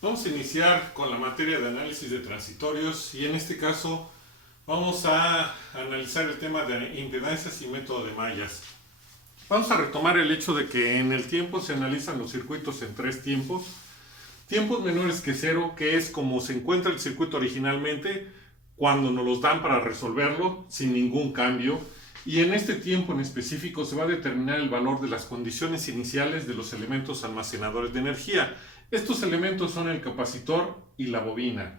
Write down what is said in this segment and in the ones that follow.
Vamos a iniciar con la materia de análisis de transitorios y en este caso vamos a analizar el tema de impedancias y método de mallas. Vamos a retomar el hecho de que en el tiempo se analizan los circuitos en tres tiempos. Tiempos menores que cero, que es como se encuentra el circuito originalmente cuando nos los dan para resolverlo sin ningún cambio. Y en este tiempo en específico se va a determinar el valor de las condiciones iniciales de los elementos almacenadores de energía. Estos elementos son el capacitor y la bobina.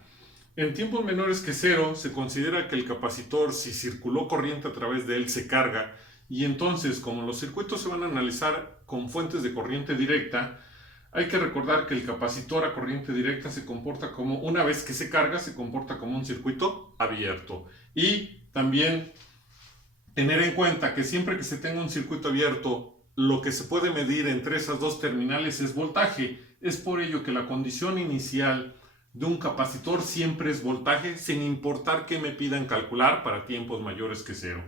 En tiempos menores que cero se considera que el capacitor, si circuló corriente a través de él, se carga, y entonces, como los circuitos se van a analizar con fuentes de corriente directa, hay que recordar que el capacitor a corriente directa se comporta como, una vez que se carga, se comporta como un circuito abierto. Y también tener en cuenta que siempre que se tenga un circuito abierto, lo que se puede medir entre esas dos terminales es voltaje. Es por ello que la condición inicial de un capacitor siempre es voltaje, sin importar que me pidan calcular para tiempos mayores que cero.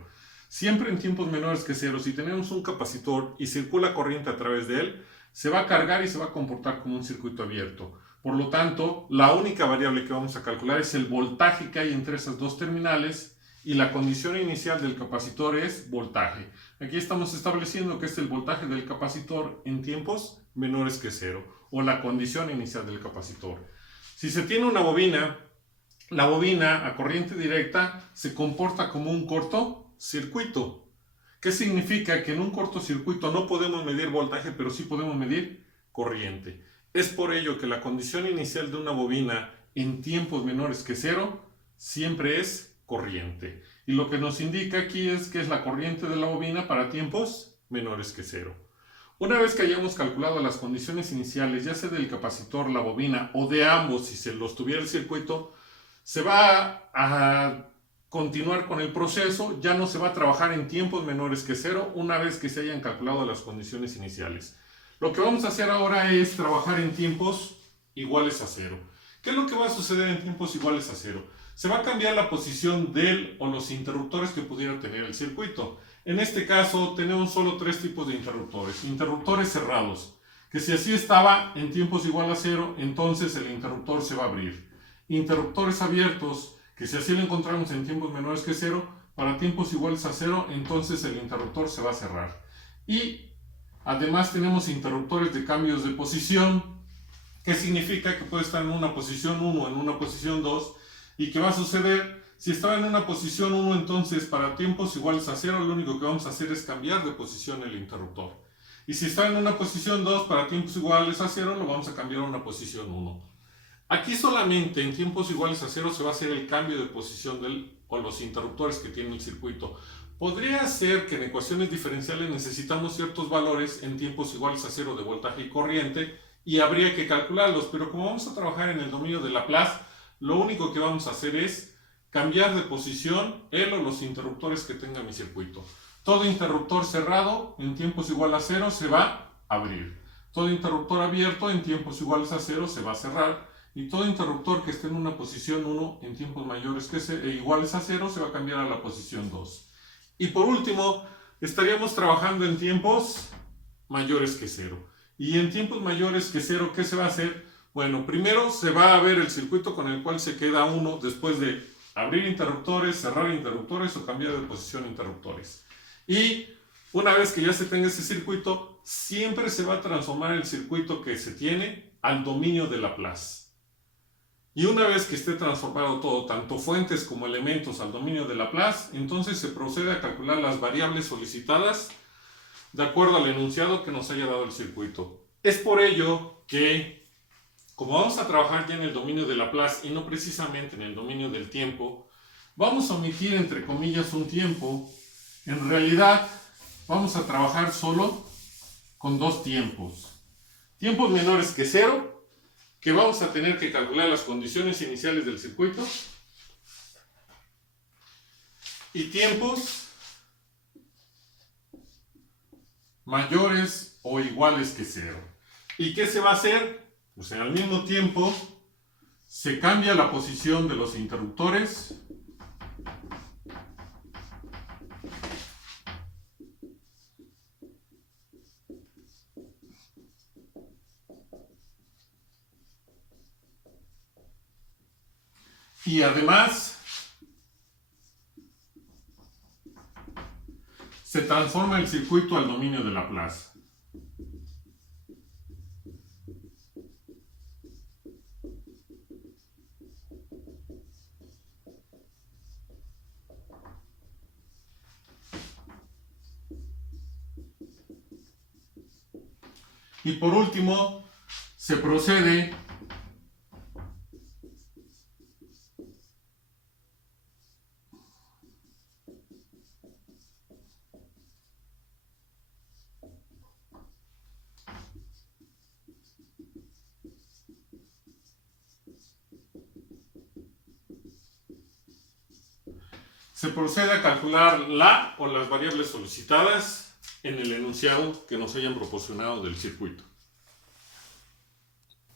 Siempre en tiempos menores que cero, si tenemos un capacitor y circula corriente a través de él, se va a cargar y se va a comportar como un circuito abierto. Por lo tanto, la única variable que vamos a calcular es el voltaje que hay entre esas dos terminales, y la condición inicial del capacitor es voltaje. Aquí estamos estableciendo que es el voltaje del capacitor en tiempos menores que cero, o la condición inicial del capacitor. Si se tiene una bobina, la bobina a corriente directa se comporta como un cortocircuito. ¿Qué significa? Que en un cortocircuito no podemos medir voltaje, pero sí podemos medir corriente. Es por ello que la condición inicial de una bobina en tiempos menores que cero siempre es corriente. Y lo que nos indica aquí es que es la corriente de la bobina para tiempos menores que cero. Una vez que hayamos calculado las condiciones iniciales, ya sea del capacitor, la bobina o de ambos, si se los tuviera el circuito, se va a continuar con el proceso. Ya no se va a trabajar en tiempos menores que cero una vez que se hayan calculado las condiciones iniciales. Lo que vamos a hacer ahora es trabajar en tiempos iguales a cero. ¿Qué es lo que va a suceder en tiempos iguales a cero? Se va a cambiar la posición del o los interruptores que pudiera tener el circuito. En este caso tenemos solo tres tipos de interruptores. Interruptores cerrados, que si así estaba en tiempos igual a cero, entonces el interruptor se va a abrir. Interruptores abiertos, que si así lo encontramos en tiempos menores que cero, para tiempos iguales a cero, entonces el interruptor se va a cerrar. Y además tenemos interruptores de cambios de posición, que significa que puede estar en una posición 1, en una posición 2, y que va a suceder, si estaba en una posición 1, entonces para tiempos iguales a 0, lo único que vamos a hacer es cambiar de posición el interruptor. Y si está en una posición 2, para tiempos iguales a 0, lo vamos a cambiar a una posición 1. Aquí solamente en tiempos iguales a 0 se va a hacer el cambio de posición o los interruptores que tiene el circuito. Podría ser que en ecuaciones diferenciales necesitamos ciertos valores en tiempos iguales a 0 de voltaje y corriente, y habría que calcularlos, pero como vamos a trabajar en el dominio de Laplace, lo único que vamos a hacer es cambiar de posición el o los interruptores que tenga mi circuito. Todo interruptor cerrado en tiempos iguales a 0 se va a abrir. Todo interruptor abierto en tiempos iguales a 0 se va a cerrar. Y todo interruptor que esté en una posición 1 en tiempos mayores que iguales a 0 se va a cambiar a la posición 2. Y por último, estaríamos trabajando en tiempos mayores que 0. Y en tiempos mayores que 0, ¿qué se va a hacer? Bueno, primero se va a ver el circuito con el cual se queda uno después de abrir interruptores, cerrar interruptores o cambiar de posición interruptores. Y una vez que ya se tenga ese circuito, siempre se va a transformar el circuito que se tiene al dominio de Laplace. Y una vez que esté transformado todo, tanto fuentes como elementos, al dominio de Laplace, entonces se procede a calcular las variables solicitadas de acuerdo al enunciado que nos haya dado el circuito. Es por ello que, como vamos a trabajar ya en el dominio de Laplace y no precisamente en el dominio del tiempo, vamos a omitir entre comillas un tiempo. En realidad vamos a trabajar solo con dos tiempos. Tiempos menores que cero, que vamos a tener que calcular las condiciones iniciales del circuito, y tiempos mayores o iguales que cero. ¿Y qué se va a hacer? Pues al mismo tiempo se cambia la posición de los interruptores Y además se transforma el circuito al dominio de Laplace. Y por último, se procede a calcular la o las variables solicitadas en el enunciado que nos hayan proporcionado del circuito.